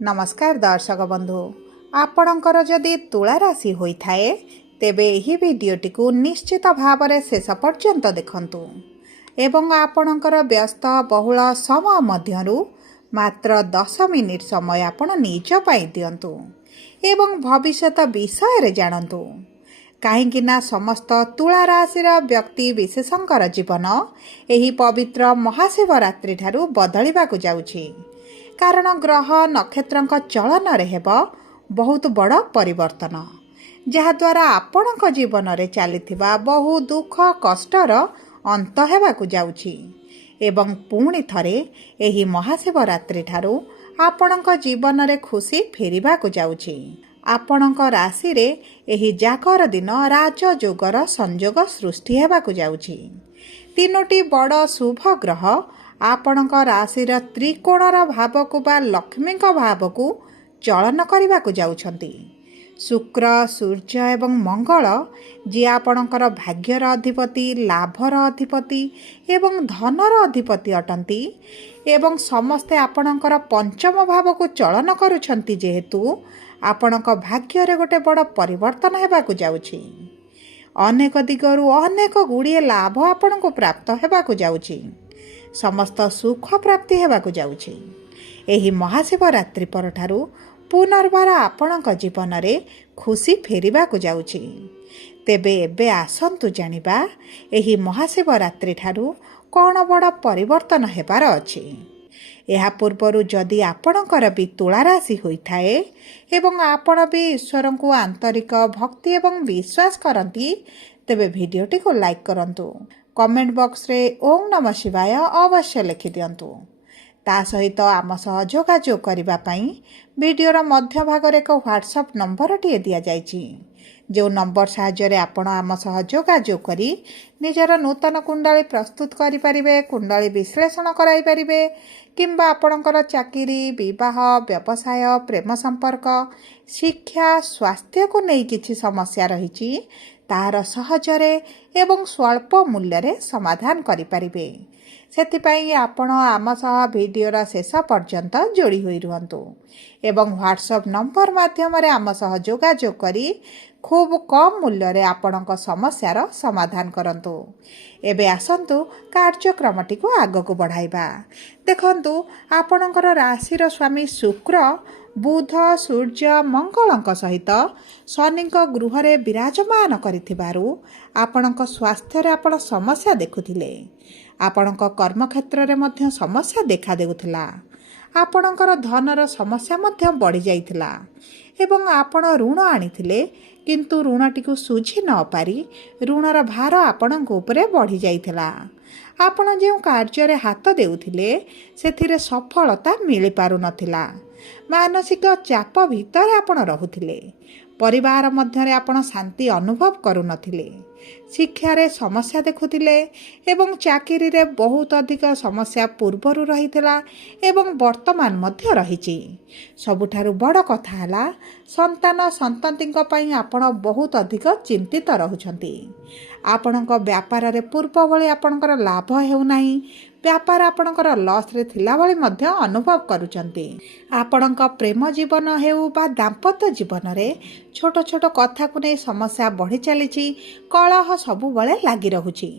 नमस्कार दर्शक बंधु, आपणकर जदि तुला राशि होइथाए तेबे एही भिडियोटी को निश्चित भाव में शेष पर्यंत देखंतु एवं आपणकर व्यस्त बहुल समय मध्यरु मात्र 10 मिनिट समय आपण निज पाई दियंतु एवं भविष्यत विषय रे जानंतु। काहेकि ना समस्त तुला राशि व्यक्ति विशेषकर जीवन एही पवित्र महाशिवरात्रि ठारू बदलिबाकु जाउछि। कारण ग्रह नक्षत्र चलन हेब बहुत बड़ परिवर्तन, जहाद्वारा आपणक जीवन में चलिथिबा बहु दुख कष्टर अंत हेबाकु जाउछि एवं पुणी थरे एही महाशिवरात्रि ठारू आपणक जीवन में खुशी फेरिबाकु जाउछि। आपणक राशि रे एही जागर दिन राजयोगर संयोग सृष्टि हेबाकु जाउछि। तीनोटी बड़ शुभ ग्रह आपणक राशिर त्रिकोणर भावकु बा लक्ष्मी भावकु चलन करने जाउछंती। शुक्र, सूर्य एवं मंगल जी आपणकर भाग्यर अधिपति, लाभर अधिपति एवं धनर अधिपति अटंती एवं समस्ते आपणकर पंचम भावकु चलन करुछंती, जेहेतु आपणक भाग्यर गोटे बड़ परिवर्तन हेबाकु जाउछि। अनेक दिगरु अनेक गुड़िए लाभ आपणको प्राप्त हेबाकु जाउछि। समस्त सुख प्राप्ति हेबाकु जाउछि। एही महाशिवरात्रि परठारु पुनर्बार आपणक जीवन में खुशी फेरिबाकु जाउछि। तेबे एबे आसंतु जानिबा एही महाशिवरात्रि ठारू कौन बड़ परिवर्तन हेबार अछि। एहा पूर्वरु जदि आपणकर भी तुला राशि होइथाए एवं आपण भी ईश्वर को आंतरिक भक्ति एवं विश्वास करती, तेबे भिडियोटी को लाइक करंतु, कमेंट बॉक्स रे ओम नमः शिवाय अवश्य लिखि दियंतु। ता सहित आम सह जोगाजोग करिबा पई वीडियोर मध्य भाग रे एक व्हाट्सएप नंबर टिए दिया जायछि, जो नंबर साहाय्य आपण आम सह जोगाजोग करी निजर नूतन कुंडली प्रस्तुत करि परिबे, कुंडली विश्लेषण कराई परिबे, किंबा आपणकर चाकरी, विवाह, व्यवसाय, प्रेम संपर्क, शिक्षा, स्वास्थ्य को नहीं किछि समस्या रहिछि तार सहजरे एवं स्वल्प मूल्य रे समाधान करि परिबे। सेथिपाई आपण आम सह भिडियोर शेष पर्यंत जोड़ी होई रुहंतु एवं व्हाट्सएप नंबर माध्यम रे आम सह जोगाजोग करी खूब कम मूल्य रे आपणक समस्यार समाधान करंतु। एबे आसंतु कार्यक्रमटी को आगको बढ़ाइबा। देखंतु आपणकर राशिर स्वामी शुक्र बुध, सूर्य, मंगलक सहित शनिक गृह रे विराजमान करिथिबारु आपणक स्वास्थ्य रे आपण समस्या देखुथिले। आपणक कर्मक्षेत्र रे मध्य समस्या देखा देउथिला। आपणकर धनर समस्या मध्य बढ़ी जाइथिला एवं आपण ऋण आनिथिले, किंतु ऋणटी को सुझी न पारी ऋणर भार आपणक उपरे बढ़ी जाइथिला। आपण जे कार्य रे हाथ देउथिले सेथिरे सफलता मिली पारु नथिला। मानसिक चाप भितर आपण रहुथिले। परिवार मध्यरे आपण शांति अनुभव करू नथिले। शिक्षा रे समस्या देखुथिले एवं चाकरी रे बहुत अधिक समस्या पूर्वरु रहिथिला एवं वर्तमान मध्य रहिछि। सबुठारु बड़ कथा हला संतान संततिक पई आपण बहुत अधिक चिंतित रहुछंती। आपणक व्यापार रे पूर्व भली आपणकर लाभ हेउ नाही, व्यापार आपणकर लॉस रे थिला भली मध्य अनुभव करूचंती। आपणक प्रेम जीवन हेउ बा दाम्पत्य जीवन रे छोट छोट कथा को नै समस्या बढ़ी चलीछि, कलह सबु बळे लागि रहुछि।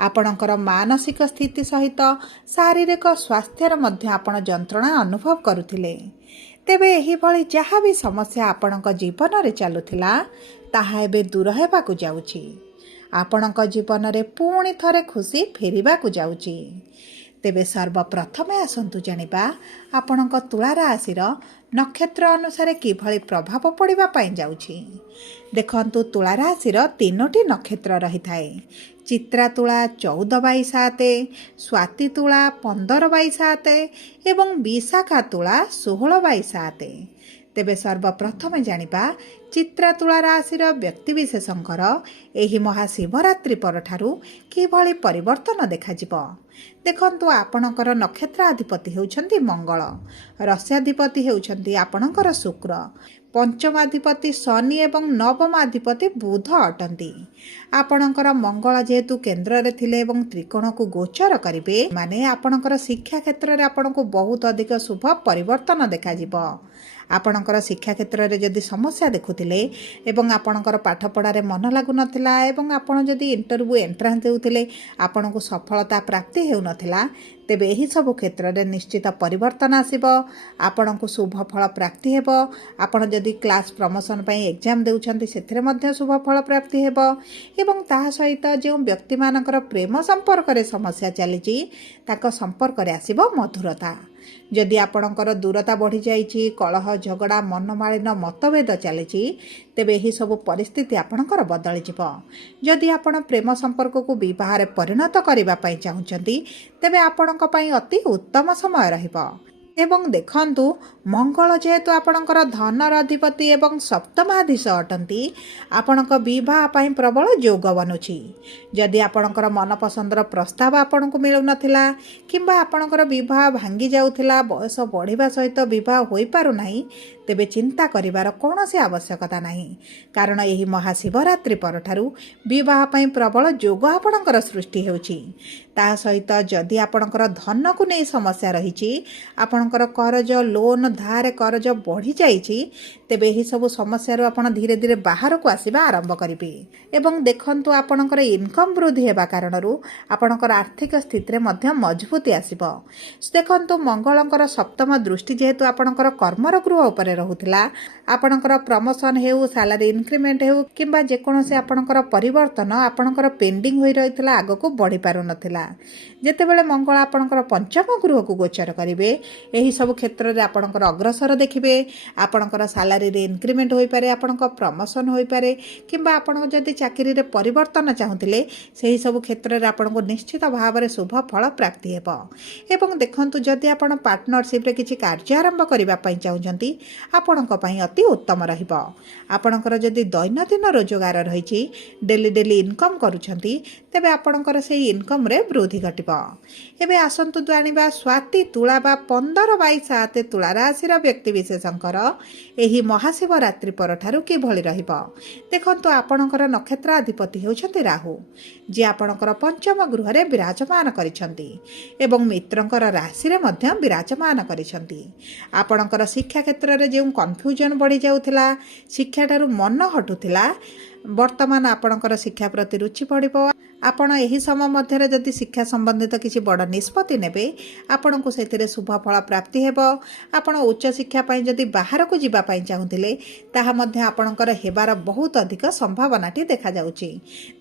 आपणकर मानसिक स्थिति सहित शारीरिक स्वास्थ्य मध्य आपण जंत्रणा अनुभव करुथिले। तेबे एही भली जहाँ भी समस्या आपणक जीवन रे चालुथिला ताहा एबे दूर हेबाकु जाउछि। आपणक जीवन रे पुणी थरे खुशी फेरिबाकु जाउछि। तेबे सर्वप्रथमे आसंतु जानिबा आपणक तुला राशिर नक्षत्र अनुसार किभली प्रभाव पड़िबा पई जाउछि। देखंतु तुला राशिर तीनोटी नक्षत्र रहिथाए। चित्रा तुला 14/7, स्वाति तुला 15/7 एवं विशाखा तुला 16/7। तेबे सर्वप्रथमे जानिबा चित्रा तुला राशिर व्यक्तिविशेषंकर एही महाशिवरात्रि परठारु किभली परिवर्तन देखाजिबो। देखंतु आपणकर नक्षत्राधिपति हेउछंती मंगल, रस्याधिपति हेउछंती आपणकर शुक्र, पंचमाधिपति शनि एवं नवमाधिपति बुध अटंती। आपणकर मंगल जेहेतु केन्द्र रे थिले एवं त्रिकोण को गोचर करिवे माने आपणकर शिक्षा क्षेत्र रे आपणको बहुत अधिक शुभ परिवर्तन देखा जिवो। आपणकर शिक्षा क्षेत्र रे जदि समस्या देखुथिले एवं आपणकर पाठ पढ़ारे मन लागु नथिला एवं आपण जदि इंटरव्यू एंट्रांस देउथिले आपणको सफलता प्राप्ति हेउ नथिला तेबे एही सब क्षेत्र रे निश्चित परिवर्तन आसीबो। आपणको शुभ फल प्राप्ति हेबो। आपण जदि क्लास प्रमोशन पई एग्जाम देउछंती सेथिरे मध्ये शुभ फल प्राप्ति हेबो एवं ता सहित जो व्यक्ति मानकर प्रेम संपर्क रे समस्या चलीची ताको संपर्क रे आसीबो मधुरता। जदि आपणकर दूरता बढ़ी जाइछि कलह झगड़ा मनमालिन मतभेद चलीछि तेबे एही सब परिस्थिति आपणकर बदली जिवो। जदि आपण प्रेम संपर्क को विवाह रे परिणत करिबा पई चाहुचंती तेबे आपणक पई अति उत्तम समय रहिबो। एवं देखंतु मंगल जेहेतु आपणकर धनर अधिपति एवं सप्तमाधीश अटंती आपणक विवाह पई प्रबल योग बनुछि। जदि आपणकर मनपसंदर प्रस्ताव आपणको मिलु नथिला किंबा आपणकर विवाह भांगी जाउथिला बयस बढ़िबा सहित विवाह होई पारु नाही तेबे चिंता करिवार कोनोसी आवश्यकता नाही कारण एही महाशिवरात्रि परठारु विवाह पई प्रबल योग आपणकर सृष्टि हेउछि। ता सहित जदि आपणकर धन को नै समस्या रहिछि आपणकर कर्ज लोन धार कर्ज बढ़ी जाइछि तेबे एही सब समस्या रो आपण धीरे धीरे बाहर को आसीबा आरंभ करिवे। एवं देखंतु आपणकर इनकम वृद्धि हेबा कारणरू आपणकर आर्थिक स्थिति रे मध्य मजबूती आसीबो। देखंतु मंगलंकर सप्तम दृष्टि जेहेतु आपणकर कर्मर गृह उपरे रहुथिला आपणकर प्रमोशन हेउ सैलरी इंक्रीमेंट हेउ किंबा जे कोनोसे आपणकर परिवर्तन आपणकर पेंडिंग होई रहितला आगो को बढ़ी पारु नथिला जेतेबेले मंगल आपणकर पंचम गृह को गोचर करिवे एही सब क्षेत्र रे आपणकर अग्रसर देखिबे। आपणकर सैलरी रे इंक्रीमेंट होई पारे आपणकर प्रमोशन होई पारे किंबा आपण जदि चाकरी रे परिवर्तन चाहुतिले सेही सब क्षेत्र रे आपणको निश्चित भाव रे शुभ फल प्राप्ति हेबो। एवं देखंतु जदि आपण पार्टनरशिप रे किछि कार्य आरंभ करिबा पई चाहुचंती आपणको पई अति उत्तम रहिबो। आपणकर जदि दैनंदिन रोजगार रहिछि डेली डेली इनकम करूछंती तेबे आपणकर सेही इनकम रे वृद्धि घटिबो। एबे आसंतु जानिबा स्वाति तुला बा 15/22/7 तुला राशि व्यक्ति विशेषंकर एही महाशिवरात्रि परठारु कि भଳି रहिबो। देखंतु आपणकर नक्षत्राधिपति हेउछंती राहु जे आपणकर पंचम गृह रे विराजमान करिसंती एवं मित्रंकर राशि रे मध्य विराजमान करिसंती। आपणकर शिक्षा क्षेत्र रे जे कन्फ्यूजन बढ़ी जाउथिला शिक्षा ठारु मन हटुथिला वर्तमान आपणकर शिक्षा प्रति रुचि पड़िबो। आपण एही समय मध्य जदि शिक्षा संबंधित किसी बड़ निष्पत्ति नेबे आपण को सेतिरे शुभ फल प्राप्ति हेबो। आपण उच्च शिक्षा पई जदि बाहर को जिबा पई चाहुथिले ताहा मध्य आपणकर हेबार बहुत अधिक संभावनाटी देखा जाउची।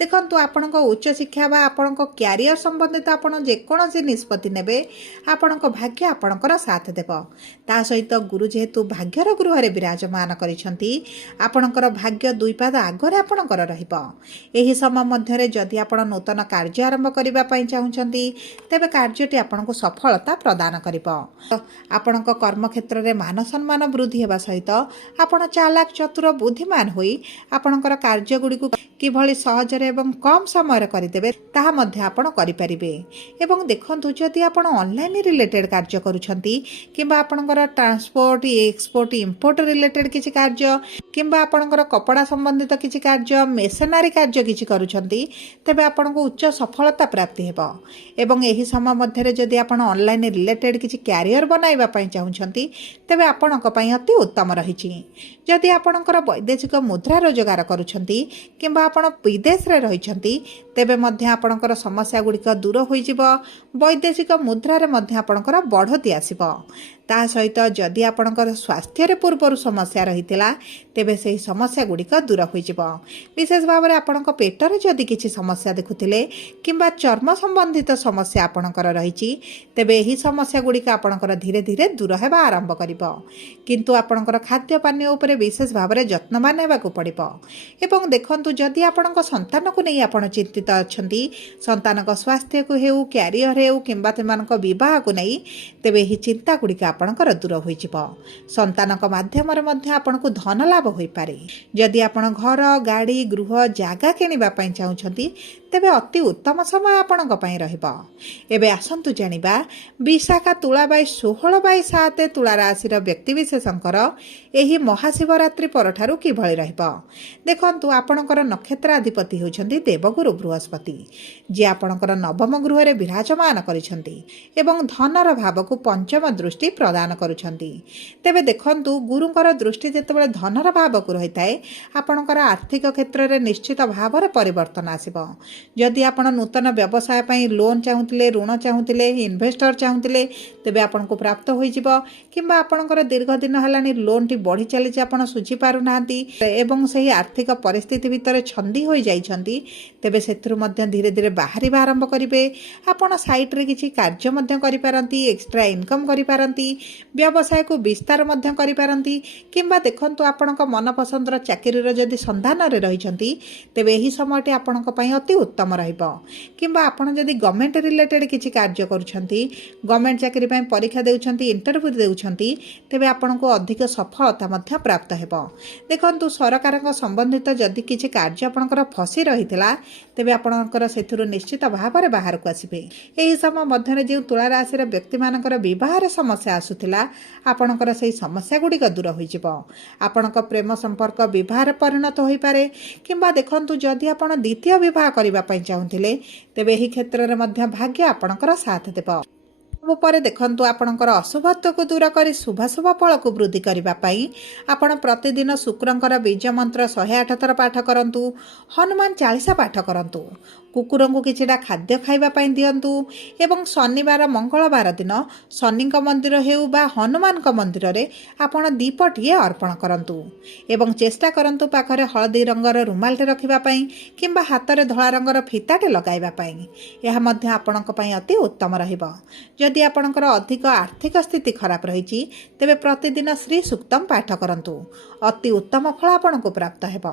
देखंतु आपणको उच्च शिक्षा बा आपणको कैरियर संबंधित आपण जे कोनोसी निष्पत्ति नेबे आपणको भाग्य आपणकर साथ देबो। ता सहित गुरु जेहेतु भाग्यर गृह रे विराजमान करिसंती आपणकर भाग्य दुई पाद आगरे आपणकर रहिबो। एही समय मध्य रे जदि आपण नूतन कार्य आरंभ करिबा पई चाहुचंती तेबे कार्यटी आपनको सफलता प्रदान करिबो। आपणको कर्म क्षेत्र रे मान सम्मान वृद्धि हेबा सहित आपण चालाक चतुर बुद्धिमान होई आपणकर कार्य गुडी को किभଳି सहजरे एवं कम समय रे करिदेबे ताहा मध्य आपण करि परिबे। एवं देखंतु जदि आपण ऑनलाइन रिलेटेड कार्य करूछंती किंबा आपणकर ट्रांसपोर्ट एक्सपोर्ट इंपोर्ट रिलेटेड किछि कार्य किंबा आपणकर कपड़ा संबंधित किछि कार्य मेसनारी कार्य किछि करूछंती तेबे आपनको उच्च सफलता प्राप्ति हेबो। एवं एही समय मध्य जदि आपण ऑनलाइन रिलेटेड किछि कैरियर बनाइबा पई चाहुछंती तेबे आपणक पई अति उत्तम रहिछि। जदि आपणकर वैदेशिक मुद्रा रोजगार करूछंती किंबा आपण विदेश रे रहिछंती तेबे मध्य आपणकर समस्या गुड़िक दूर होई जिवो। वैदेशिक मुद्रा रे मध्य आपणकर बढ़ती आसीबो। ता सहित जदि आपणकर स्वास्थ्य रे पूर्वर समस्या रहितिला तेबे सेही समस्या गुड़िक दूर होई जिवो। विशेष भाव रे आपणक पेट रे जदि किछि समस्या देखुथिले किंबा चर्म संबंधित समस्या आपणकर रहिछि तेबे एही समस्या गुड़िक आपणकर धीरे धीरे दूर हेबा आरंभ करिवो। किंतु आपणकर खाद्य पानीय उपरे विशेष भाव रे यत्नवान हेबाकू पड़िवो। एवं देखंतु जदि आपणक संतान को नै आपण चिंतित अछंती संतानक स्वास्थ्य को हेउ कैरियर हेउ किंबा तेमानक विवाह को नै तेबे एही चिंता गुड़िक ଆପଣଙ୍କର ଦୂର ହୋଇଯିବ। ସନ୍ତାନଙ୍କ ମାଧ୍ୟମରେ ମଧ୍ୟ ଆପଣଙ୍କୁ ଧନ ଲାଭ ହୋଇପାରେ। ଯଦି ଆପଣ ଘର, ଗାଡ଼ି, ଗୃହ, ଜାଗା କିଣିବା ପାଇଁ ଚାହୁଁଛନ୍ତି ତେବେ ଅତି ଉତ୍ତମ ସମୟ ଆପଣଙ୍କ ପାଇଁ ରହିବ। ଏବେ ଆସନ୍ତୁ ଜାଣିବା ବିଶାଖା ତୁଳା 16/7 ତୁଳା ରାଶିର ବ୍ୟକ୍ତିବିଶେଷଙ୍କର ଏହି ମହାଶିବରାତ୍ରି ପରଠାରୁ କିଭଳି ରହିବ। ଦେଖନ୍ତୁ, ଆପଣଙ୍କର ନକ୍ଷତ୍ରାଧିପତି ହେଉଛନ୍ତି ଦେବଗୁରୁ ବୃହସ୍ପତି, ଯିଏ ଆପଣଙ୍କର ନବମ ଗୃହରେ ବିରାଜମାନ କରିଛନ୍ତି ଏବଂ ଧନର ଭାବକୁ ପଞ୍ଚମ ଦୃଷ୍ଟି ପ୍ରଦାନ କରୁଛନ୍ତି। ତେବେ ଦେଖନ୍ତୁ, ଗୁରୁଙ୍କର ଦୃଷ୍ଟି ଯେତେବେଳେ ଧନର ଭାବକୁ ରହିଥାଏ ଆପଣଙ୍କର ଆର୍ଥିକ କ୍ଷେତ୍ରରେ ନିଶ୍ଚିତ ଭାବରେ ପରିବର୍ତ୍ତନ ଆସିବ। ଯଦି ଆପଣ ନୂତନ ବ୍ୟବସାୟ ପାଇଁ ଲୋନ୍ ଚାହୁଁଥିଲେ, ଋଣ ଚାହୁଁଥିଲେ, ଇନଭେଷ୍ଟର ଚାହୁଁଥିଲେ ତେବେ ଆପଣଙ୍କୁ ପ୍ରାପ୍ତ ହୋଇଯିବ। କିମ୍ବା ଆପଣଙ୍କର ଦୀର୍ଘ ଦିନ ହେଲାଣି ଲୋନ୍ଟି ବଢ଼ି ଚାଲିଛି, ଆପଣ ଶୁଝି ପାରୁନାହାନ୍ତି ଏବଂ ସେହି ଆର୍ଥିକ ପରିସ୍ଥିତି ଭିତରେ ଛନ୍ଦି ହୋଇଯାଇଛନ୍ତି ତେବେ ସେଥିରୁ ମଧ୍ୟ ଧୀରେ ଧୀରେ ବାହାରିବା ଆରମ୍ଭ କରିବେ। ଆପଣ ସାଇଟ୍ରେ କିଛି କାର୍ଯ୍ୟ ମଧ୍ୟ କରିପାରନ୍ତି, ଏକ୍ସଟ୍ରା ଇନକମ୍ କରିପାରନ୍ତି, ବ୍ୟବସାୟକୁ ବିସ୍ତାର ମଧ୍ୟ କରିପାରନ୍ତି। କିମ୍ବା ଦେଖନ୍ତୁ, ଆପଣଙ୍କ ମନପସନ୍ଦର ଚାକିରିର ଯଦି ସନ୍ଧାନରେ ରହିଛନ୍ତି ତେବେ ଏହି ସମୟଟି ଆପଣଙ୍କ ପାଇଁ ଅତି ଉତ୍ତମ ରହିବ। କିମ୍ବା ଆପଣ ଯଦି ଗଭର୍ଣ୍ଣମେଣ୍ଟ ରିଲେଟେଡ୍ କିଛି କାର୍ଯ୍ୟ କରୁଛନ୍ତି, ଗଭର୍ଣ୍ଣମେଣ୍ଟ ଚାକିରି ପାଇଁ ପରୀକ୍ଷା ଦେଉଛନ୍ତି, ଇଣ୍ଟରଭ୍ୟୁ ଦେଉଛନ୍ତି ତେବେ ଆପଣଙ୍କୁ ଅଧିକ ସଫଳତା ମଧ୍ୟ ପ୍ରାପ୍ତ ହେବ। ଦେଖନ୍ତୁ, ସରକାରଙ୍କ ସମ୍ବନ୍ଧିତ ଯଦି କିଛି କାର୍ଯ୍ୟ ଆପଣଙ୍କର ଫସି ରହିଥିଲା ତେବେ ଆପଣଙ୍କର ସେଥିରୁ ନିଶ୍ଚିତ ଭାବରେ ବାହାରକୁ ଆସିବେ। ଏହି ସମୟ ମଧ୍ୟରେ ଯେଉଁ ତୁଳା ରାଶିର ବ୍ୟକ୍ତିମାନଙ୍କର ବିବାହରେ ସମସ୍ୟା ଆସୁଥିଲା ଆପଣଙ୍କର ସେହି ସମସ୍ୟା ଗୁଡ଼ିକ ଦୂର ହୋଇଯିବ। ଆପଣଙ୍କ ପ୍ରେମ ସମ୍ପର୍କ ବିବାହରେ ପରିଣତ ହୋଇପାରେ। କିମ୍ବା ଦେଖନ୍ତୁ, ଯଦି ଆପଣ ଦ୍ୱିତୀୟ ବିବାହ କରିବା ପାଇଁ ଚାହୁଁଥିଲେ ତେବେ ଏହି କ୍ଷେତ୍ରରେ ମଧ୍ୟ ଭାଗ୍ୟ ଆପଣଙ୍କର ସାଥ ଦେବ। ଉପରେ ଦେଖନ୍ତୁ, ଆପଣଙ୍କର ଅଶୁଭତ୍ୱକୁ ଦୂର କରି ଶୁଭାଶୁଭ ଫଳକୁ ବୃଦ୍ଧି କରିବା ପାଇଁ ଆପଣ ପ୍ରତିଦିନ ଶୁକ୍ରଙ୍କର ବୀଜ ମନ୍ତ୍ର 108 ଥର ପାଠ କରନ୍ତୁ, ହନୁମାନ ଚାଳିଶା ପାଠ କରନ୍ତୁ, କୁକୁରଙ୍କୁ କିଛିଟା ଖାଦ୍ୟ ଖାଇବା ପାଇଁ ଦିଅନ୍ତୁ ଏବଂ ଶନିବାର, ମଙ୍ଗଳବାର ଦିନ ଶନିଙ୍କ ମନ୍ଦିର ହେଉ ବା ହନୁମାନଙ୍କ ମନ୍ଦିରରେ ଆପଣ ଦୀପଟିଏ ଅର୍ପଣ କରନ୍ତୁ ଏବଂ ଚେଷ୍ଟା କରନ୍ତୁ ପାଖରେ ହଳଦୀ ରଙ୍ଗର ରୁମାଲଟେ ରଖିବା ପାଇଁ କିମ୍ବା ହାତରେ ଧଳା ରଙ୍ଗର ଫିତାଟେ ଲଗାଇବା ପାଇଁ। ଏହା ମଧ୍ୟ ଆପଣଙ୍କ ପାଇଁ ଅତି ଉତ୍ତମ ରହିବ। ଯଦି ଆପଣଙ୍କର ଅଧିକ ଆର୍ଥିକ ସ୍ଥିତି ଖରାପ ରହିଛି ତେବେ ପ୍ରତିଦିନ ଶ୍ରୀ ସୂକ୍ତମ୍ ପାଠ କରନ୍ତୁ, ଅତି ଉତ୍ତମ ଫଳ ଆପଣଙ୍କୁ ପ୍ରାପ୍ତ ହେବ।